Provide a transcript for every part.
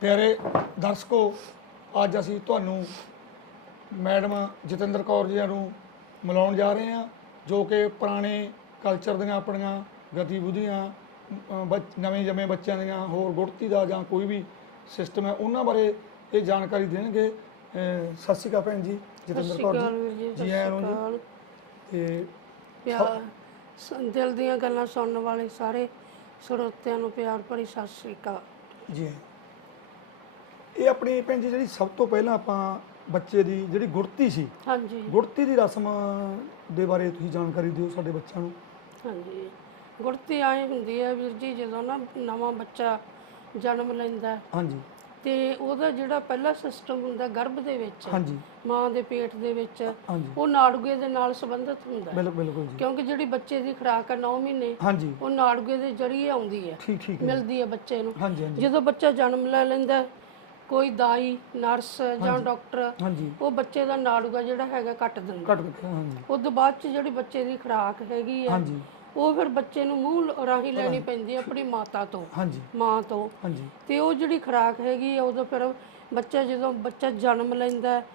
ਪਿਆਰੇ ਦਰਸ਼ਕੋ ਅੱਜ ਅਸੀਂ ਤੁਹਾਨੂੰ ਮੈਡਮ ਜਤਿੰਦਰ ਕੌਰ ਜੀ ਨੂੰ ਮਿਲਾਉਣ ਜਾ ਰਹੇ ਹਾਂ ਜੋ ਕਿ ਪੁਰਾਣੇ ਕਲਚਰ ਦੀਆਂ ਆਪਣੀਆਂ ਗਤੀਵਿਧੀਆਂ ਨਵੇਂ ਜੰਮੇ ਬੱਚਿਆਂ ਦੀਆਂ ਹੋਰ ਗੁੜਤੀ ਦਾ ਜਾਂ ਕੋਈ ਵੀ ਸਿਸਟਮ ਹੈ ਉਹਨਾਂ ਬਾਰੇ ਇਹ ਜਾਣਕਾਰੀ ਦੇਣਗੇ। ਸਤਿ ਸ਼੍ਰੀ ਅਕਾਲ ਭੈਣ ਜੀ ਜਤਿੰਦਰ ਕੌਰ ਜੀ। ਜੀ ਆਇਆਂ ਨੂੰ ਜੀ। ਤੇ ਪਿਆਰ ਦਿਲ ਦੀਆਂ ਗੱਲਾਂ ਸੁਣਨ ਵਾਲੇ ਸਾਰੇ ਸਰੋਤਿਆਂ ਨੂੰ ਪਿਆਰ ਭਰੀ ਸਤਿ ਸ੍ਰੀ ਅਕਾਲ। ਜੀ। ਇਹ ਆਪਣੀ ਭੈਣ ਜੀ ਜਿਹੜੀ ਸਭ ਤੋਂ ਪਹਿਲਾਂ ਆਪਾਂ ਬੱਚੇ ਦੀ ਜਿਹੜੀ ਗੁੜਤੀ ਸੀ ਹਾਂਜੀ। ਗੁੜਤੀ ਦੀ ਰਸਮ ਦੇ ਬਾਰੇ ਤੁਸੀਂ ਜਾਣਕਾਰੀ ਦਿਓ ਸਾਡੇ ਬੱਚਿਆਂ ਨੂੰ। ਹਾਂਜੀ। ਗੁੜਤੀ ਆਏ ਹੁੰਦੀ ਹੈ ਵੀਰ ਜੀ ਜਦੋਂ ਨਾ ਨਵਾਂ ਬੱਚਾ ਜਨਮ ਲੈਂਦਾ। ਹੈ ਹਾਂਜੀ। ਤੇ ਉਹਦਾ ਜਿਹੜਾ ਪਹਿਲਾ ਸਿਸਟਮ ਹੁੰਦਾ ਗਰਭ ਦੇ ਵਿੱਚ ਹਾਂਜੀ। ਮਾਂ ਦੇ ਪੇਟ ਦੇ ਵਿੱਚ ਹਾਂਜੀ। ਉਹ ਨਾੜੂਏ ਦੇ ਨਾਲ ਸੰਬੰਧਿਤ ਹੁੰਦਾ। ਹੈ ਬਿਲਕੁਲ ਬਿਲਕੁਲ ਜੀ। ਕਿਉਂਕਿ ਜਿਹੜੀ ਬੱਚੇ ਦੀ ਖੁਰਾਕ ਹੈ 9 ਮਹੀਨੇ ਹਾਂਜੀ। ਉਹ ਨਾੜੂਏ ਦੇ ਜਰੀਏ ਆਉਂਦੀ ਹੈ ਠੀਕ ਠੀਕ ਹੈ ਮਿਲਦੀ ਹੈ ਬੱਚੇ ਨੂੰ। ਹਾਂਜੀ ਹਾਂਜੀ। ਜਦੋਂ ਬੱਚਾ ਜਨਮ ਲੈ ਲੈਂਦਾ ਹੈ, ਕੋਈ ਦਾਈ ਨਰਸ ਜਾਂ ਡਾਕਟਰ ਹਾਂਜੀ। ਉਹ ਬੱਚੇ ਦਾ ਨਾੜੂਗਾ ਜਿਹੜਾ ਹੈਗਾ ਕੱਟ ਦਿੰਦਾ। ਕੱਟ ਦਿੱਤਾ ਹਾਂਜੀ। ਉਸ ਤੋਂ ਬਾਅਦ ਚ ਜਿਹੜੀ ਬੱਚੇ ਦੀ ਖੁਰਾਕ ਹੈਗੀ ਆ ਹਾਂਜੀ। ਉਹ ਫਿਰ ਬੱਚੇ ਨੂੰ ਮੂੰਹ ਰਾਹੀਂ ਲੈਣੀ ਪੈਂਦੀ ਹੈ ਆਪਣੀ ਮਾਤਾ ਤੋਂ। ਹਾਂਜੀ। ਮਾਂ ਤੋਂ। ਹਾਂਜੀ। ਤੇ ਉਹ ਜਿਹੜੀ ਖੁਰਾਕ ਹੈਗੀ ਆ ਉਦੋਂ ਫਿਰ ਬੱਚਾ ਜਦੋਂ ਬੱਚਾ ਜਨਮ ਲੈਂਦਾ ਹੈ,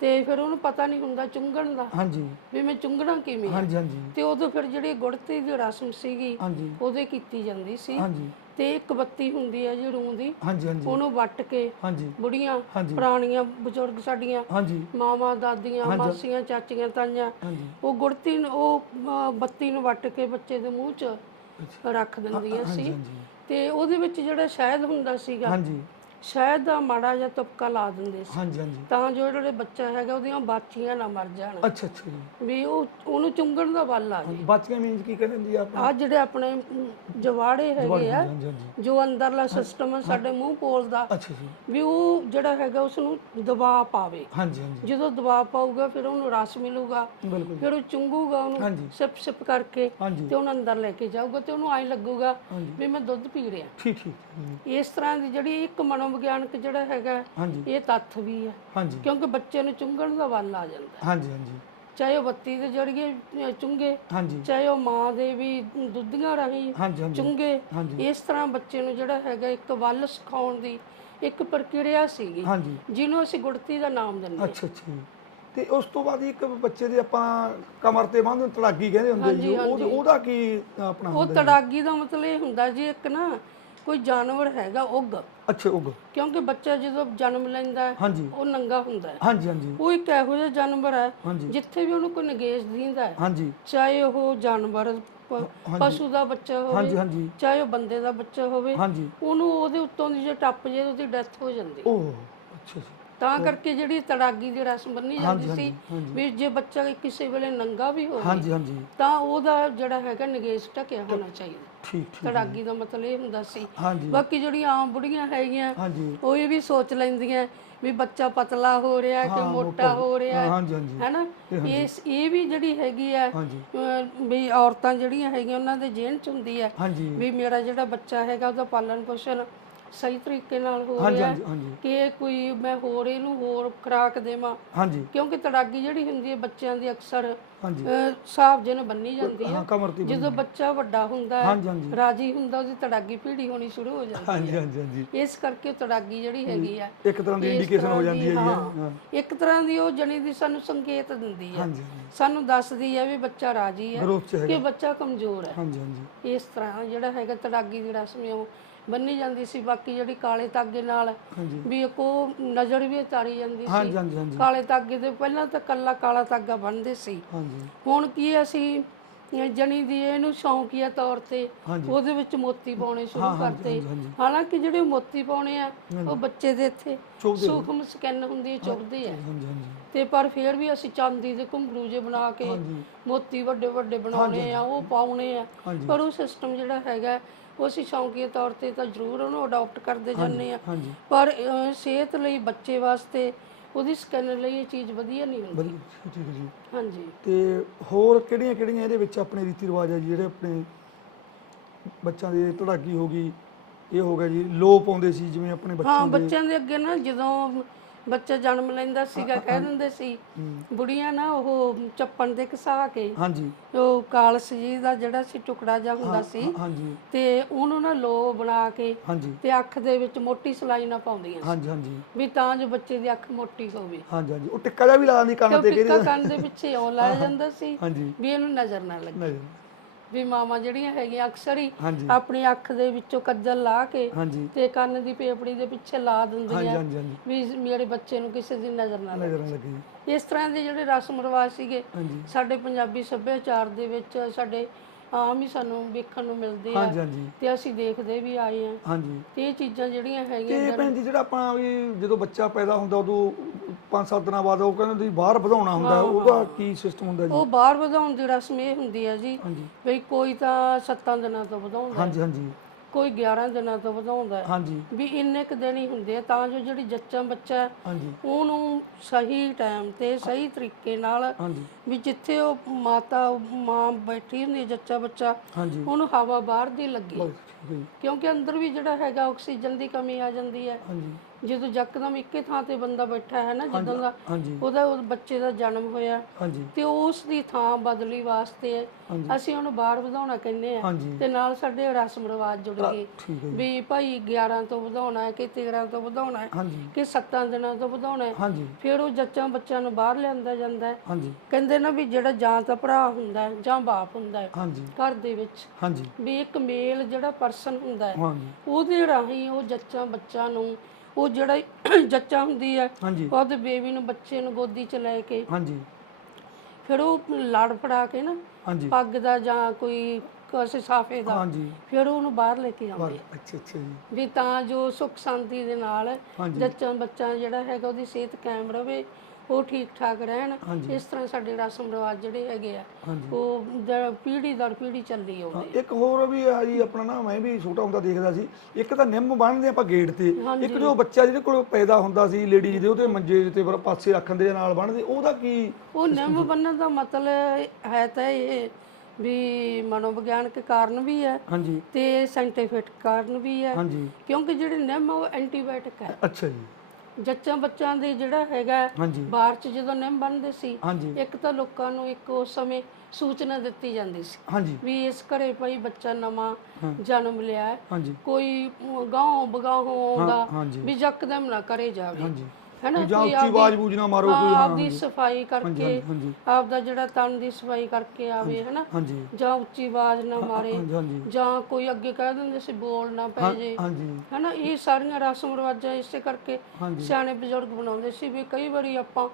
ਤੇ ਫਿਰ ਉਹਨੂੰ ਪਤਾ ਨਹੀਂ ਹੁੰਦਾ ਚੁੰਗਣ ਦਾ ਹਾਂਜੀ। ਵੀ ਮੈਂ ਚੁੰਗਣਾ ਕਿਵੇਂ ਆ। ਹਾਂਜੀ ਹਾਂਜੀ। ਤੇ ਉਦੋਂ ਫਿਰ ਜਿਹੜੀ ਗੁੜਤੀ ਦੀ ਰਸਮ ਸੀਗੀ ਹਾਂਜੀ। ਉਹਦੇ ਕੀਤੀ ਜਾਂਦੀ ਸੀ। ਹਾਂਜੀ। ਤੇ ਇੱਕ ਬੱਤੀ ਹੁੰਦੀ ਹੈ ਜੀ ਰੂੰ ਦੀ। ਹਾਂਜੀ ਹਾਂਜੀ। ਉਹਨੂੰ ਵੱਟ ਕੇ ਹਾਂਜੀ। ਬੁੜੀਆਂ ਹਾਂਜੀ। ਪੁਰਾਣੀਆਂ ਬਜ਼ੁਰਗ ਸਾਡੀਆਂ ਹਾਂਜੀ। ਮਾਵਾਂ ਦਾਦੀਆਂ ਮਾਸੀਆਂ ਚਾਚੀਆਂ ਤਾਈਆਂ ਹਾਂਜੀ। ਉਹ ਗੁੜਤੀ ਨੂੰ ਉਹ ਅਹ, ਬੱਤੀ ਨੂੰ ਵੱਟ ਕੇ ਬੱਚੇ ਦੇ ਮੂੰਹ 'ਚ ਰੱਖ ਦਿੰਦੀਆਂ ਸੀ। ਤੇ ਉਹਦੇ ਵਿੱਚ ਜਿਹੜਾ ਸ਼ਹਿਦ ਹੁੰਦਾ ਸੀਗਾ ਹਾਂਜੀ। ਸ਼ਹਿਦ ਦਾ ਮਾੜਾ ਜਿਹਾ ਤੁਪਕਾ ਲਾ ਦਿੰਦੇ ਸੀ। ਹਾਂਜੀ ਹਾਂਜੀ। ਤਾਂ ਜੋ ਜਿਹੜੇ ਬੱਚਾ ਹੈਗਾ ਉਹਦੀਆਂ ਬਾਚੀਆਂ ਨਾ ਮਰ ਜਾਣ। ਅੱਛਾ ਅੱਛਾ ਜੀ। ਵੀ ਉਹ ਉਹਨੂੰ ਚੁੰਗਣ ਦਾ ਵੱਲ ਆ ਜੇ। ਬਾਚੀਆਂ ਮੀਨਸ ਕੀ ਕਹਿੰਦੇ ਹੁੰਦੀ ਆ ਆਪਾਂ ਆ ਜਿਹੜੇ ਆਪਣੇ ਜਵਾੜੇ ਹੈਗੇ ਆ ਹਾਂਜੀ ਹਾਂਜੀ। ਜੋ ਅੰਦਰਲਾ ਸਿਸਟਮ ਸਾਡੇ ਮੂੰਹ ਪੋਲ ਦਾ ਅੱਛਾ ਜੀ। ਵੀ ਉਹ ਜਿਹੜਾ ਹੈਗਾ ਉਸ ਨੂੰ ਦਬਾਅ ਪਾਵੇ। ਹਾਂਜੀ ਹਾਂਜੀ। ਜਦੋਂ ਦਬਾਅ ਪਾਊਗਾ ਫਿਰ ਉਹਨੂੰ ਰਸ ਮਿਲੂਗਾ। ਬਿਲਕੁਲ। ਫਿਰ ਉਹ ਚੁੰਗੂਗਾ ਉਹਨੂੰ ਹਾਂਜੀ। ਸਿਪ ਸਿਪ ਕਰਕੇ ਹਾਂਜੀ। ਤੇ ਉਹਨੂੰ ਅੰਦਰ ਲੈ ਕੇ ਜਾਊਗਾ ਤੇ ਉਹਨੂੰ ਐਂ ਲੱਗੂਗਾ ਹਾਂਜੀ। ਵੀ ਮੈਂ ਦੁੱਧ ਪੀ ਰਿਹਾ। ਠੀਕ ਠੀਕ। ਜੀ। ਇਸ ਤਰ੍ਹਾਂ ਦੀ ਜਿਹੜੀ ਇੱਕ ਮਨੋਵਿਗਿਆਨਕ ਜਿਹੜਾ ਹੈਗਾ ਹਾਂਜੀ। ਇਹ ਤੱਥ ਵੀ ਹੈ। ਹਾਂਜੀ। ਕਿਉਂਕਿ ਬੱਚੇ ਨੂੰ ਚੁੰਗਣ ਦਾ ਵੱਲ ਆ ਜਾਂਦਾ। ਹਾਂਜੀ ਹਾਂਜੀ। ਚਾਹੇ ਉਹ ਬੱਤੀ ਦੇ ਜਰੀਏ ਅਹ, ਚੁੰਗੇ ਹਾਂਜੀ। ਚਾਹੇ ਉਹ ਮਾਂ ਦੇ ਵੀ ਦੁੱਧੀਆਂ ਰਾਹੀਂ ਹਾਂਜੀ ਹਾਂਜੀ। ਚੁੰਗੇ ਹਾਂਜੀ। ਇਸ ਤਰ੍ਹਾਂ ਬੱਚੇ ਨੂੰ ਜਿਹੜਾ ਹੈਗਾ ਇੱਕ ਵੱਲ ਸਿਖਾਉਣ ਦੀ ਇੱਕ ਪ੍ਰਕਿਰਿਆ ਸੀਗੀ ਹਾਂਜੀ। ਜਿਹਨੂੰ ਅਸੀਂ ਗੁੜਤੀ ਦਾ ਨਾਮ ਦਿੰਦੇ ਹਾਂ। ਅੱਛਾ ਅੱਛਾ ਜੀ। ਤੇ ਉਸ ਤੋਂ ਬਾਅਦ ਇੱਕ ਬੱਚੇ ਦੇ ਆਪਾਂ ਕਮਰ ਤੇ ਬੰਨ੍ਹਨ ਤੜਾਗੀ ਕਹਿੰਦੇ ਹੁੰਦੇ ਜੀ ਉਹਦਾ ਕੀ ਆਪਣਾ ਉਹ ਤੜਾਗੀ ਦਾ ਮਤਲਬ ਇਹ ਹੁੰਦਾ ਜੀ ਇੱਕ ਨਾ ਕੋਈ ਜਾਨਵਰ ਹੈਗਾ ਉੱਗ। ਅੱਛਾ ਉਗ। ਕਿਉਂਕਿ ਬੱਚਾ ਜਦੋਂ ਜਨਮ ਲੈਂਦਾ ਹੈ ਹਾਂਜੀ। ਉਹ ਨੰਗਾ ਹੁੰਦਾ ਹੈ। ਹਾਂਜੀ ਹਾਂਜੀ। ਉਹ ਇੱਕ ਇਹੋ ਜਿਹਾ ਜਾਨਵਰ ਹੈ ਜਿੱਥੇ ਵੀ ਉਹਨੂੰ ਕੋਈ ਨਗੇਸ਼ ਦਿੰਦਾ ਹੈ। ਹਾਂਜੀ। ਚਾਹੇ ਉਹ ਜਾਨਵਰ ਪਸ਼ੂ ਦਾ ਬੱਚਾ ਹੋਵੇ ਹਾਂਜੀ ਹਾਂਜੀ। ਚਾਹੇ ਉਹ ਬੰਦੇ ਦਾ ਬੱਚਾ ਹੋਵੇ ਹਾਂਜੀ। ਉਹਨੂੰ ਉਹਦੇ ਉੱਤੋਂ ਦੀ ਜੇ ਟੱਪ ਜੇ ਉਹਦੀ ਡੈਥ ਹੋ ਜਾਂਦੀ ਉਹ ਅੱਛਾ ਜੀ। ਤਾਂ ਕਰਕੇ ਜਿਹੜੀ ਤੜਾਗੀ ਦੀ ਰਸਮ ਬੰਨੀ ਜਾਂਦੀ ਸੀ ਹਾਂਜੀ ਵੀ ਜੇ ਬੱਚਾ ਕਿਸੇ ਵੇਲੇ ਨੰਗਾ ਵੀ ਹੋਵੇ ਹਾਂਜੀ ਹਾਂਜੀ। ਤਾਂ ਉਹਦਾ ਜਿਹੜਾ ਹੈਗਾ ਨਗੇਸ਼ ਢਕਿਆ ਹੋਣਾ ਚਾਹੀਦਾ। ਠੀਕ ਠੀਕ ਤੜਾਗੀ ਦਾ ਮਤਲਬ ਇਹ ਹੁੰਦਾ ਸੀ। ਹਾਂਜੀ। ਬਾਕੀ ਜਿਹੜੀਆਂ ਆਮ ਬੁੜੀਆਂ ਹੈਗੀਆਂ ਹਾਂਜੀ। ਉਹ ਇਹ ਵੀ ਸੋਚ ਲੈਂਦੀਆਂ ਵੀ ਬੱਚਾ ਪਤਲਾ ਹੋ ਰਿਹਾ ਕਿ ਮੋਟਾ ਹੋ ਰਿਹਾ ਹਾਂਜੀ ਹਾਂਜੀ। ਹੈਨਾ? ਇਸ ਇਹ ਵੀ ਜਿਹੜੀ ਹੈਗੀ ਆ ਹਾਂਜੀ। ਅਹ ਵੀ ਔਰਤਾਂ ਜਿਹੜੀਆਂ ਹੈਗੀਆਂ ਉਹਨਾਂ ਦੇ ਜੇਨ ਚ ਹੁੰਦੀ ਹੈ ਹਾਂਜੀ। ਵੀ ਮੇਰਾ ਜਿਹੜਾ ਬੱਚਾ ਹੈਗਾ ਉਹਦਾ ਪਾਲਣ ਪੋਸ਼ਣ ਸਹੀ ਤਰੀਕੇ ਨਾਲ ਹੋ ਹਾਂਜੀ ਰਿਹਾ ਹਾਂਜੀ ਹਾਂਜੀ। ਕਿ ਕੋਈ ਮੈਂ ਹੋਰ ਇਹਨੂੰ ਹੋਰ ਖੁਰਾਕ ਦੇਵਾਂ। ਹਾਂਜੀ। ਕਿਉਂਕਿ ਤੜਾਗੀ ਜਿਹੜੀ ਹੁੰਦੀ ਹੈ ਬੱਚਿਆਂ ਦੀ ਅਕਸਰ ਹਾਂਜੀ। ਸਾਫ਼ ਜਿਹਨ ਬੰਨੀ ਜਾਂਦੀ ਹੈ। ਹਾਂ ਕਮਰ ਤੇ ਜਦੋਂ ਬੱਚਾ ਵੱਡਾ ਹੁੰਦਾ ਹੈ ਹਾਂਜੀ ਹਾਂਜੀ। ਰਾਜੀ ਹੁੰਦਾ ਉਹਦੀ ਤੜਾਗੀ ਪੀੜੀ ਹੋਣੀ ਸ਼ੁਰੂ ਹੋ ਜਾਂਦੀ ਹਾਂਜੀ ਹਾਂਜੀ ਹਾਂਜੀ। ਹੈ ਇਸ ਕਰਕੇ ਉਹ ਤੜਾਗੀ ਜਿਹੜੀ ਹੈਗੀ ਆ ਇੱਕ ਤਰ੍ਹਾਂ ਦੀ ਇੰਡੀਕੇਸ਼ਨ ਹੋ ਜਾਂਦੀ ਹੈ। ਜੀ ਹਾਂ। ਇੱਕ ਤਰ੍ਹਾਂ ਦੀ ਉਹ ਜਣੀ ਦੀ ਸਾਨੂੰ ਸੰਕੇਤ ਦਿੰਦੀ ਹੈ। ਹਾਂਜੀ ਸਾਨੂੰ ਦੱਸਦੀ ਹੈ ਵੀ ਬੱਚਾ ਰਾਜੀ ਹੈ ਗਰੋਥ ਚ ਕਿ ਬੱਚਾ ਕਮਜ਼ੋਰ ਹੈ। ਹਾਂਜੀ ਹਾਂਜੀ। ਇਸ ਤਰ੍ਹਾਂ ਜਿਹੜਾ ਹੈਗਾ ਤੜਾਗੀ ਦੀ ਰਸਮ ਉਹ ਬੰਨੀ ਜਾਂਦੀ ਸੀ ਬਾਕੀ ਜਿਹੜੀ ਕਾਲੇ ਤਾਗੇ ਨਾਲ ਵੀ ਇੱਕ ਉਹ ਨਜ਼ਰ ਵੀ ਉਤਾਰੀ ਜਾਂਦੀ ਸੀ। ਕਾਲੇ ਤਾਗੇ ਦੇ ਪਹਿਲਾਂ ਤਾਂ ਕੱਲਾ ਕਾਲਾ ਤਾਗਾ ਬੰਨਦੇ ਸੀ। ਹੁਣ ਕੀ ਹੈ ਅਸੀਂ ਜਣੀ ਦੀ ਇਹਨੂੰ ਸ਼ੌਂਕੀਆ ਤੌਰ ਤੇ ਉਹਦੇ ਵਿੱਚ ਮੋਤੀ ਪਾਉਣੇ ਸ਼ੁਰੂ ਕਰਤੇ। ਹਾਲਾਂਕਿ ਜਿਹੜੇ ਮੋਤੀ ਪਾਉਣੇ ਆ ਉਹ ਬੱਚੇ ਦੇ ਇੱਥੇ ਸੂਖਮ ਸਕੈਨ ਹੁੰਦੀ ਹੈ ਚੁੱਭਦੇ ਹਾਂਜੀ ਤੇ ਪਰ ਫਿਰ ਵੀ ਅਸੀਂ ਚਾਂਦੀ ਦੇ ਘੁੰਗਰੂ ਜੇ ਬਣਾ ਕੇ ਮੋਤੀ ਵੱਡੇ ਵੱਡੇ ਬਣਾਉਣੇ ਆ ਉਹ ਪਾਉਣੇ ਆ। ਪਰ ਉਹ ਸਿਸਟਮ ਜਿਹੜਾ ਹੈਗਾ ਉਹ ਅਸੀਂ ਸ਼ੌਂਕੀਆ ਤੌਰ ਤੇ ਤਾਂ ਜ਼ਰੂਰ ਉਹਨੂੰ ਅਡਾਪਟ ਕਰਦੇ ਜਾਂਦੇ ਆ ਹਾਂਜੀ। ਪਰ ਅਹ, ਸਿਹਤ ਲਈ ਬੱਚੇ ਵਾਸਤੇ ਉਹਦੀ ਸਕੈਨ ਲਈ ਇਹ ਚੀਜ਼ ਵਧੀਆ ਨਹੀਂ ਹੁੰਦੀ। ਵਧੀਆ ਠੀਕ ਹੈ ਜੀ। ਹਾਂਜੀ। ਤੇ ਹੋਰ ਕਿਹੜੀਆਂ ਕਿਹੜੀਆਂ ਇਹਦੇ ਵਿੱਚ ਆਪਣੇ ਰੀਤੀ ਰਿਵਾਜ ਆ ਜੀ ਜਿਹੜੇ ਆਪਣੇ ਬੱਚਿਆਂ ਦੇ ਤੜਾਗੀ ਹੋ ਗਈ ਇਹ ਹੋ ਗਿਆ ਜੀ ਲੋ ਪਾਉਂਦੇ ਸੀ ਜਿਵੇਂ ਆਪਣੇ ਹਾਂ ਬੱਚਿਆਂ ਦੇ ਬੱਚਿਆਂ ਦੇ ਅੱਗੇ ਨਾ ਜਦੋਂ ਬੱਚਾ ਜਨਮ ਲੈਂਦਾ ਸੀਗਾ ਕਹਿ ਦਿੰਦੇ ਸੀ ਬੁੜੀਆਂ ਨਾ ਉਹ ਚੱਪਣ ਦੇ ਘਸਾ ਕੇ ਹਾਂਜੀ। ਉਹ ਕਾਲਸ ਜੀ ਦਾ ਜਿਹੜਾ ਸੀ ਟੁਕੜਾ ਜਿਹਾ ਹੁੰਦਾ ਸੀ ਹਾਂਜੀ। ਤੇ ਉਹਨੂੰ ਨਾ ਲੋ ਬਣਾ ਕੇ ਹਾਂਜੀ। ਤੇ ਅੱਖ ਦੇ ਵਿੱਚ ਮੋਟੀ ਸਲਾਈ ਨਾ ਪਾਉਂਦੀਆਂ ਹਾਂਜੀ ਹਾਂਜੀ। ਵੀ ਤਾਂ ਜੋ ਬੱਚੇ ਦੀ ਅੱਖ ਮੋਟੀ ਹੋਵੇ। ਹਾਂਜੀ ਹਾਂਜੀ। ਉਹ ਟਿੱਕਾ ਜਿਹਾ ਵੀ ਲਾ ਕੰਨ ਤੇ ਟਿੱਕਾ ਕੰਨ ਦੇ ਪਿੱਛੇ ਉਹ ਲਾਇਆ ਜਾਂਦਾ ਸੀ ਵੀ ਇਹਨੂੰ ਨਜ਼ਰ ਨਾ ਲੱਗੇ। ਵੀ ਮਾਵਾਂ ਜਿਹੜੀਆਂ ਹੈਗੀਆਂ ਅਕਸਰ ਹੀ ਹਾਂਜੀ। ਆਪਣੀ ਅੱਖ ਦੇ ਵਿੱਚੋਂ ਕੱਜਲ ਲਾ ਕੇ ਹਾਂਜੀ। ਤੇ ਕੰਨ ਦੀ ਪੇਪੜੀ ਦੇ ਪਿੱਛੇ ਲਾ ਹਾਂਜੀ ਦਿੰਦੀਆਂ ਹਾਂਜੀ ਹਾਂਜੀ ਵੀ ਮੇਰੇ ਬੱਚੇ ਨੂੰ ਕਿਸੇ ਦੀ ਨਜ਼ਰ ਨਾ ਲੱਗੇ। ਨਜ਼ਰ ਨਾ ਲੱਗੀ। ਇਸ ਤਰ੍ਹਾਂ ਦੇ ਜਿਹੜੇ ਰਸਮ ਰਿਵਾਜ ਸੀਗੇ ਹਾਂਜੀ। ਸਾਡੇ ਪੰਜਾਬੀ ਸੱਭਿਆਚਾਰ ਦੇ ਵਿੱਚ ਸਾਡੇ ਆਮ ਹੀ ਸਾਨੂੰ ਵੇਖਣ ਨੂੰ ਮਿਲਦੇ ਆ। ਹਾਂਜੀ ਹਾਂਜੀ। ਤੇ ਅਸੀਂ ਦੇਖਦੇ ਵੀ ਆਏ ਆ। ਹਾਂਜੀ। ਤੇ ਇਹ ਚੀਜ਼ਾਂ ਜਿਹੜੀਆਂ ਤੇ ਹੈਗੀਆਂ ਭੈਣ ਜੀ ਜਿਹੜਾ ਆਪਣਾ ਵੀ ਜਦੋਂ ਬੱਚਾ ਪੈਦਾ ਹੁੰਦਾ ਉਦੋਂ 5-7 ਦਿਨਾਂ ਬਾਅਦ ਉਹ ਕਹਿੰਦੇ ਤੁਸੀਂ ਬਾਹਰ ਵਧਾਉਣਾ ਹੁੰਦਾ ਉਹਦਾ ਕੀ ਸਿਸਟਮ ਹੁੰਦਾ ਜੀ? ਉਹ ਬਾਹਰ ਵਧਾਉਣ ਦੀ ਰਸਮ ਇਹ ਹੁੰਦੀ ਆ ਜੀ ਹਾਂਜੀ। ਵੀ ਕੋਈ ਤਾਂ 7 ਦਿਨਾਂ ਤੋਂ ਵਧਾਉਂਦਾ। ਹਾਂਜੀ ਹਾਂਜੀ। ਕੋਈ 11 ਦਿਨਾਂ ਤੋਂ ਵਧਾਉਂਦਾ ਹੈ। ਹਾਂਜੀ। ਵੀ ਇੰਨੇ ਕੁ ਦਿਨ ਹੀ ਹੁੰਦੇ ਆ ਤਾਂ ਜੋ ਜਿਹੜੀ ਜੱਚਾ ਬੱਚਾ ਹੈ, ਹਾਂਜੀ। ਉਹਨੂੰ ਸਹੀ ਟਾਈਮ ਤੇ ਸਹੀ ਤਰੀਕੇ ਨਾਲ ਹਾਂਜੀ। ਵੀ ਜਿੱਥੇ ਉਹ ਮਾਤਾ ਮਾਂ ਬੈਠੀ ਹੁੰਦੀ ਹੈ ਜੱਚਾ ਬੱਚਾ ਹਾਂਜੀ। ਉਹਨੂੰ ਹਵਾ ਬਾਹਰ ਦੀ ਲੱਗੇ। ਬਸ ਠੀਕ ਹੈ ਜੀ। ਕਿਉਂਕਿ ਅੰਦਰ ਵੀ ਜਿਹੜਾ ਹੈਗਾ ਆਕਸੀਜਨ ਦੀ ਕਮੀ ਆ ਜਾਂਦੀ ਹੈ। ਹਾਂਜੀ। ਜਦੋਂ ਯਕਦਮ ਇੱਕੇ ਥਾਂ ਤੇ ਬੰਦਾ ਬੈਠਾ ਹੈ ਨਾ ਜਦੋਂ ਦਾ ਹਾਂਜੀ। ਉਹਦਾ ਉਹ ਬੱਚੇ ਦਾ ਜਨਮ ਹੋਇਆ। ਹਾਂਜੀ। ਤੇ ਉਸ ਦੀ ਥਾਂ ਬਦਲੀ ਵਾਸਤੇ ਹਾਂਜੀ। ਅਸੀਂ ਉਹਨੂੰ ਬਾਹਰ ਵਧਾਉਣਾ ਕਹਿੰਦੇ ਆ ਹਾਂਜੀ। ਤੇ ਨਾਲ ਸਾਡੇ ਰਸਮ ਰਿਵਾਜ ਜੁੜ ਗਏ ਠੀਕ ਹੈ ਜੀ। ਵੀ ਭਾਈ 11 ਤੋਂ ਵਧਾਉਣਾ ਹੈ ਕਿ 13 ਤੋਂ ਵਧਾਉਣਾ ਹੈ ਹਾਂਜੀ। ਕਿ 7 ਦਿਨਾਂ ਤੋਂ ਵਧਾਉਣਾ ਹੈ। ਹਾਂਜੀ। ਫਿਰ ਉਹ ਜੱਚਾਂ ਬੱਚਿਆਂ ਨੂੰ ਬਾਹਰ ਲਿਆਂਦਾ ਜਾਂਦਾ ਹੈ। ਹਾਂਜੀ। ਕਹਿੰਦੇ ਨਾ ਵੀ ਜਿਹੜਾ ਜਾਂ ਤਾਂ ਭਰਾ ਹੁੰਦਾ ਹੈ ਜਾਂ ਬਾਪ ਹੁੰਦਾ ਹੈ। ਹਾਂਜੀ। ਘਰ ਦੇ ਵਿੱਚ ਹਾਂਜੀ। ਵੀ ਇੱਕ ਮੇਲ ਜਿਹੜਾ ਪਰਸਨ ਹੁੰਦਾ ਹੈ ਹਾਂਜੀ। ਉਹਦੇ ਰਾਹੀਂ ਉਹ ਜੱਚਾਂ ਬੱਚਾ ਨੂੰ ਉਹ ਜਿਹੜਾ ਜੱਚਾ ਹੁੰਦੀ ਹੈ ਹਾਂਜੀ। ਉਹਦੇ ਬੇਬੀ ਨੂੰ ਬੱਚੇ ਨੂੰ ਗੋਦੀ 'ਚ ਲੈ ਕੇ। ਹਾਂਜੀ। ਫਿਰ ਉਹ ਲੜ ਫੜਾ ਕੇ ਨਾ ਹਾਂਜੀ। ਪੱਗ ਦਾ ਜਾਂ ਕੋਈ ਕਿਸੇ ਸਾਫੇ ਦਾ ਹਾਂਜੀ। ਫਿਰ ਉਹਨੂੰ ਬਾਹਰ ਲੈ ਕੇ ਆਉਂਦੇ। ਅੱਛਾ ਅੱਛਾ ਜੀ। ਵੀ ਤਾਂ ਜੋ ਸੁੱਖ ਸ਼ਾਂਤੀ ਦੇ ਨਾਲ ਜੱਚਾ ਬੱਚਾ ਜਿਹੜਾ ਹੈਗਾ ਉਹਦੀ ਸਿਹਤ ਕਾਇਮ ਰਵੇ ਉਹ ਠੀਕ ਠਾਕ ਰਹਿਣ। ਹਾਂਜੀ। ਇਸ ਤਰ੍ਹਾਂ ਸਾਡੇ ਰਸਮ ਰਿਵਾਜ ਜਿਹੜੇ ਹੈਗੇ ਆ ਹਾਂਜੀ। ਉਹ ਦ- ਪੀੜ੍ਹੀ ਦਰ ਪੀੜ੍ਹੀ ਚੱਲਦੀ ਆਉਂਦੀ ਇੱਕ ਹੋਰ ਵੀ ਆ ਜੀ ਆਪਣਾ ਨਾ ਮੈਂ ਵੀ ਛੋਟਾ ਹੁੰਦਾ ਦੇਖਦਾ ਸੀ। ਇੱਕ ਤਾਂ ਨਿੰਮ ਬੰਨਦੇ ਆਪਾਂ ਗੇਟ ਤੇ। ਇੱਕ ਜੋ ਬੱਚਾ ਜਿਹਦੇ ਕੋਲ ਪੈਦਾ ਹੁੰਦਾ ਸੀ ਲੇਡੀਜ਼ ਦੇ ਉਹਦੇ ਮੰਜੇ ਤੇ ਪਰ ਪਾਸੇ ਰੱਖਣ ਦੇ ਨਾਲ ਬੰਨਦੇ ਉਹਦਾ ਕੀ ਉਹ ਨਿੰਮ ਬੰਨਣ ਦਾ ਮਤਲਬ ਹੈ ਤਾਂ ਇਹ ਵੀ ਮਨੋਵਿਗਿਆਨਕ ਕਾਰਨ ਵੀ ਹੈ ਹਾਂਜੀ। ਤੇ ਸਾਇੰਟੀਫਿਕ ਕਾਰਨ ਵੀ ਹੈ। ਹਾਂਜੀ। ਕਿਉਂਕਿ ਜਿਹੜੇ ਨਿੰਮ ਆ ਉਹ ਐਂਟੀਬਾਇਓਟਿਕ ਹੈ। ਅੱਛਾ ਜੀ। ਜੱਚਾਂ ਬੱਚਾਂ ਦੇ ਜਿਹੜਾ ਹੈਗਾ ਹਾਂਜੀ। ਬਾਹਰ ਚ ਜਦੋਂ ਨਿੰਮ ਬੰਨਦੇ ਸੀ ਹਾਂਜੀ। ਇੱਕ ਤਾਂ ਲੋਕਾਂ ਨੂੰ ਇੱਕ ਉਸ ਸਮੇਂ ਸੂਚਨਾ ਦਿੱਤੀ ਜਾਂਦੀ ਸੀ ਹਾਂਜੀ। ਵੀ ਇਸ ਘਰੇ ਭਾਈ ਬੱਚਾ ਨਵਾਂ ਜਨਮ ਲਿਆ ਹੈ। ਹਾਂਜੀ। ਕੋਈ ਗਾਉਂ ਬਗਾਉਂ ਆਉਂਦਾ ਹਾਂਜੀ। ਵੀ ਯਕਦਮ ਨਾ ਕਰੇ ਜਾਵੇ। ਹਾਂਜੀ। ਹੈਨਾ ਜਾਂ ਉੱਚੀ ਆਵਾਜ਼ ਬੂਝ ਨਾ ਮਾਰੋ ਕੋਈ ਹਾਂ ਆਪਦੀ ਸਫ਼ਾਈ ਕਰਕੇ ਆਪਦਾ ਜਿਹੜਾ ਤਨ ਦੀ ਸਫ਼ਾਈ ਕਰਕੇ ਆਵੇ ਹੈਨਾ। ਜਾਂ ਉੱਚੀ ਆਵਾਜ਼ ਨਾ ਮਾਰੇ ਜਾਂ ਕੋਈ ਅੱਗੇ ਕਹਿ ਦਿੰਦੇ ਸੀ ਬੋਲ ਨਾ ਪੈ ਜੇ। ਹੈਨਾ ਇਹ ਸਾਰੀਆਂ ਰਸਮ ਰਿਵਾਜਾਂ ਇਸੇ ਕਰਕੇ ਸਿਆਣੇ ਬਜ਼ੁਰਗ ਬਣਾਉਂਦੇ ਸੀ ਵੀ ਕਈ ਵਾਰੀ ਆਪਾਂ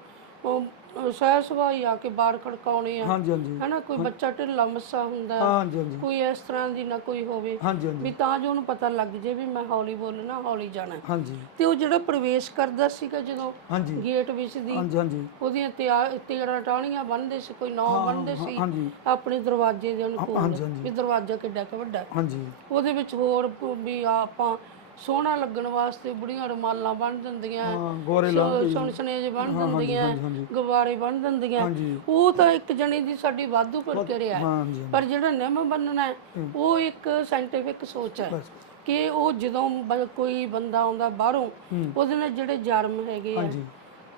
ਉਹ ਸਹਿ ਆ ਕੇ ਬਾਹਰ ਖੜਕਾਉਣੇ ਆ। ਹਾਂਜੀ ਹਾਂਜੀ। ਹੈਨਾ ਕੋਈ ਬੱਚਾ ਢਿੱਲਾ ਮੱਸਾ ਹੁੰਦਾ। ਹੈ, ਹਾਂਜੀ ਹਾਂਜੀ। ਕੋਈ ਇਸ ਤਰ੍ਹਾਂ ਦੀ ਨਾ ਕੋਈ ਹੋਵੇ। ਹਾਂਜੀ ਹਾਂਜੀ। ਵੀ ਤਾਂ ਜੋ ਉਹਨੂੰ ਪਤਾ ਲੱਗ ਜੇ ਵੀ ਮੈਂ ਹੌਲੀ ਬੋਲਣਾ ਹੌਲੀ ਜਾਣਾ। ਹੈ। ਹਾਂਜੀ। ਤੇ ਉਹ ਜਿਹੜਾ ਪ੍ਰਵੇਸ਼ ਕਰਦਾ ਸੀਗਾ ਜਦੋਂ ਹਾਂਜੀ। ਗੇਟ ਵਿੱਚ ਦੀ ਹਾਂਜੀ ਹਾਂਜੀ। ਉਹਦੀਆਂ ਤਿਆ- ਤੇਰਾਂ ਟਾਹਣੀਆਂ ਬੰਨਦੇ ਸੀ ਕੋਈ ਨੌ ਬੰਨਦੇ ਸੀ ਹਾਂਜੀ। ਆਪਣੇ ਦਰਵਾਜ਼ੇ ਦੇ ਅਨੁਕੂਲ ਹਾਂਜੀ, ਹਾਂਜੀ। ਵੀ ਦਰਵਾਜ਼ਾ ਕਿੱਡਾ ਕੁ ਵੱਡਾ। ਹੈ। ਹਾਂਜੀ। ਉਹਦੇ ਵਿੱਚ ਹੋਰ ਪ- ਵੀ ਆਪਾਂ ਸੋਹਣਾ ਲੱਗਣ ਵਾਸਤੇ ਬੁੜੀਆਂ ਰੁਮਾਲਾਂ ਬੰਨ ਦਿੰਦੀਆਂ ਹਾਂ ਗੋਰੇ ਲਾ ਬੰਨ ਦਿੰਦੀਆਂ ਗੁਬਾਰੇ ਬੰਨ ਦਿੰਦੀਆਂ ਉਹ ਤਾਂ ਇੱਕ ਜਣੇ ਦੀ ਸਾਡੀ ਵਾਧੂ ਪ੍ਰਕਿਰਿਆ ਹੈ ਹਾਂਜੀ ਪਰ ਜਿਹੜਾ ਨਿਯਮ ਬੰਨਣਾ ਹੈ ਉਹ ਇੱਕ ਸਾਇੰਟੀਫਿਕ ਸੋਚ ਹੈ ਕਿ ਉਹ ਜਦੋਂ ਬ- ਕੋਈ ਬੰਦਾ ਆਉਂਦਾ ਬਾਹਰੋਂ। ਉਹਦੇ ਨਾਲ ਜਿਹੜੇ ਜਰਮ ਹੈਗੇ ਆ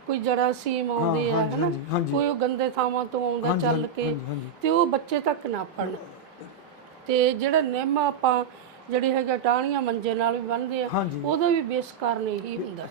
ਕੋਈ ਜਰਾਸੀਮ ਆਉਂਦੇ ਆ ਹਨਾ? ਕੋਈ ਉਹ ਗੰਦੇ ਥਾਵਾਂ ਤੋਂ ਆਉਂਦਾ ਚੱਲ ਕੇ ਤੇ ਉਹ ਬੱਚੇ ਤੱਕ ਨਾ ਫੜਨ। ਤੇ ਜਿਹੜਾ ਨਿੰਮ ਆਪਾਂ ਜਿਹੜੀ ਹੈਗਾ ਟਾਹਣੀਆਂ ਮੰਜੇ ਨਾਲ ਵੀ ਬੰਨਦੇ ਆ ਹਾਂਜੀ। ਉਹਦਾ ਵੀ ਬੇਸ ਕਾਰਨ ਇਹੀ ਹੁੰਦਾ।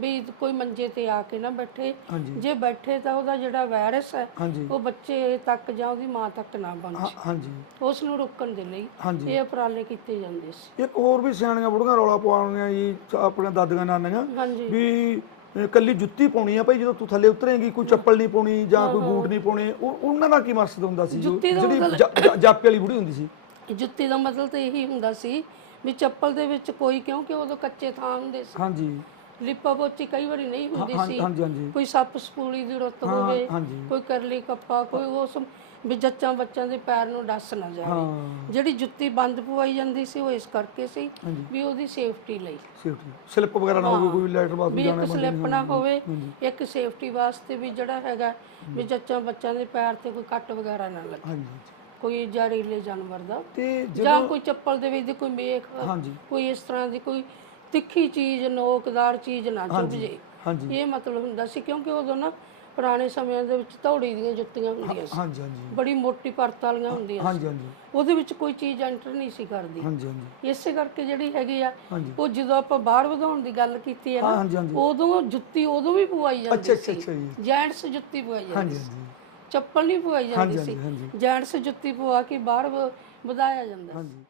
ਵੀ ਕੋਈ ਮੰਜੇ ਤੇ ਆ ਕੇ ਨਾ ਬੈਠੇ ਹਾਂਜੀ। ਜੇ ਬੈਠੇ ਤਾਂ ਉਹਦਾ ਜਿਹੜਾ ਵਾਇਰਸ ਹੈ ਹਾਂਜੀ। ਉਹ ਬੱਚੇ ਤੱਕ ਜਾਂ ਉਹਦੀ ਮਾਂ ਤੱਕ ਨਾ ਹਾਂ- ਪਹੁੰਚੇ ਹਾਂਜੀ। ਉਸ ਨੂੰ ਰੋਕਣ ਦੇ ਲਈ ਹਾਂਜੀ। ਇਹ ਉਪਰਾਲੇ ਕੀਤੇ ਜਾਂਦੇ ਸੀ। ਇੱਕ ਹੋਰ ਵੀ ਸਿਆਣੀਆਂ ਬੁੜੀਆਂ ਰੌਲਾ ਪਾਉਂਦੀਆਂ ਜੀ ਆਪਣੇ ਦਾਦੀਆਂ ਨਾਨੀਆਂ ਹਾਂਜੀ। ਵੀ ਅਹ, ਕੱਲੀ ਜੁੱਤੀ ਪਾਉਣੀ ਆ ਭਾਈ ਜਦੋਂ ਤੂੰ ਥੱਲੇ ਉਤਰੇਂਗੀ ਕੋਈ ਚੱਪਲ ਨਹੀਂ ਪਾਉਣੀ ਜਾਂ ਕੋਈ ਬੂਟ ਨਹੀਂ ਪਾਉਣੇ ਉਹ ਉਹਨਾਂ ਦਾ ਕੀ ਮਕਸਦ ਹੁੰਦਾ ਸੀ ਜੋ- ਜੁੱਤੀ ਦਾ ਜਿਹੜੀ ਜਾ- ਜਾ- ਜਾਪੇ ਵਾਲੀ ਬੁੜੀ ਹੁੰਦੀ ਸੀ। ਜੁੱਤੀ ਦਾ ਮਤਲਬ ਤਾਂ ਇਹੀ ਹੁੰਦਾ ਸੀ ਵੀ ਚੱਪਲ ਦੇ ਵਿੱਚ ਕੋਈ ਕਿਉਂਕਿ ਉਦੋਂ ਕੱਚੇ ਥਾਂ ਹੁੰਦੇ ਸੀ। ਹਾਂਜੀ। ਲਿਪਾ ਪੋਚੀ ਕਈ ਵਾਰੀ ਨਹੀਂ ਹੁੰਦੀ ਹਾਂ- ਸੀ। ਹਾਂਜੀ ਹਾਂਜੀ। ਕੋਈ ਸੱਪ ਸਪੂਲੀ ਦੀ ਰੁੱਤ ਹਾਂ ਹੋਵੇ ਹਾਂਜੀ। ਕੋਈ ਕਰਲੀ ਕੱਪਾ ਕੋਈ ਉਸ ਵੀ ਜੱਚਾਂ ਬੱਚਾਂ ਦੇ ਪੈਰ ਨੂੰ ਡਸ ਨਾ ਜਾਵੇ। ਹਾਂ। ਜਿਹੜੀ ਜੁੱਤੀ ਬੰਦ ਪਵਾਈ ਜਾਂਦੀ ਸੀ ਉਹ ਇਸ ਕਰਕੇ ਸੀ ਹਾਂਜੀ। ਵੀ ਉਹਦੀ ਸੇਫਟੀ ਲਈ। ਸੇਫਟੀ ਸਲਿੱਪ ਵਗੈਰਾ ਨਾ ਹੋਵੇ ਕੋਈ ਲੈਟਰ ਬਾਥਰੂਮ ਵੀ ਜਾਣਾ ਇੱਕ ਸਲਿੱਪ ਨਾ ਹੋਵੇ ਹਾਂਜੀ ਇੱਕ ਸੇਫਟੀ ਵਾਸਤੇ ਵੀ ਜਿਹੜਾ ਹੈਗਾ ਵੀ ਜੱਚਾਂ ਬੱਚਾਂ ਦੇ ਪੈਰ ਤੇ ਕੋਈ ਕੱਟ ਵਗੈਰਾ ਨਾ ਲੱਗੇ। ਹਾਂਜੀ। ਕੋਈ ਜ਼ਹਿਰੀਲੇ ਜਾਨਵਰ ਦਾ ਤੇ ਜਾਂ ਜਦੋਂ ਕੋਈ ਚੱਪਲ ਦੇ ਵਿੱਚ ਦੀ ਕੋਈ ਮੇਖ ਹਾਂਜੀ। ਕੋਈ ਇਸ ਤਰ੍ਹਾਂ ਦੀ ਕੋਈ ਤਿੱਖੀ ਚੀਜ਼ ਨੋਕਦਾਰ ਚੀਜ਼ ਨਾ ਚੁੱਭ ਜੇ। ਹਾਂਜੀ। ਇਹ ਮਤਲਬ ਹੁੰਦਾ ਸੀ ਕਿਉਂਕਿ ਉਦੋਂ ਨਾ ਪੁਰਾਣੇ ਸਮਿਆਂ ਦੇ ਵਿੱਚ ਧੌੜੀ ਦੀਆਂ ਜੁੱਤੀਆਂ ਹੁੰਦੀਆਂ ਸੀ। ਹਾਂਜੀ ਹਾਂਜੀ। ਬੜੀ ਮੋਟੀ ਪਰਤ ਵਾਲੀਆਂ ਹੁੰਦੀਆਂ ਸੀ। ਹਾਂਜੀ। ਹਾਂਜੀ ਉਹਦੇ ਵਿੱਚ ਕੋਈ ਚੀਜ਼ ਐਂਟਰ ਨਹੀਂ ਸੀ ਕਰਦੀ। ਹਾਂਜੀ ਹਾਂਜੀ। ਇਸੇ ਕਰਕੇ ਜਿਹੜੀ ਹੈਗੀ ਆ ਹਾਂਜੀ। ਉਹ ਜਦੋਂ ਆਪਾਂ ਬਾਹਰ ਵਧਾਉਣ ਦੀ ਗੱਲ ਕੀਤੀ ਹੈ ਹਾਂ ਨਾ ਹਾਂਜੀ। ਉਦੋਂ ਜੁੱਤੀ ਉਦੋਂ ਵੀ ਪਵਾਈ ਅੱਛਾ ਜਾਂਦੀ ਅੱਛਾ ਸੀ। ਅੱਛਾ ਜੀ। ਜੈਂਟਸ ਜੁੱਤੀ ਪਵਾਈ ਜਾਂਦੀ ਹਾਂਜੀ ਸੀ। ਹਾਂਜੀ। ਚੱਪਲ ਨਹੀਂ ਪਵਾਈ ਜਾਂਦੀ ਹਾਂਜੀ ਸੀ। ਹਾਂਜੀ ਜੈਂਟਸ ਜੁੱਤੀ ਪਵਾ ਕੇ ਬਾਹਰ ਵ- ਵਧਾਇਆ ਜਾਂਦਾ ਸੀ। ਹਾਂਜੀ।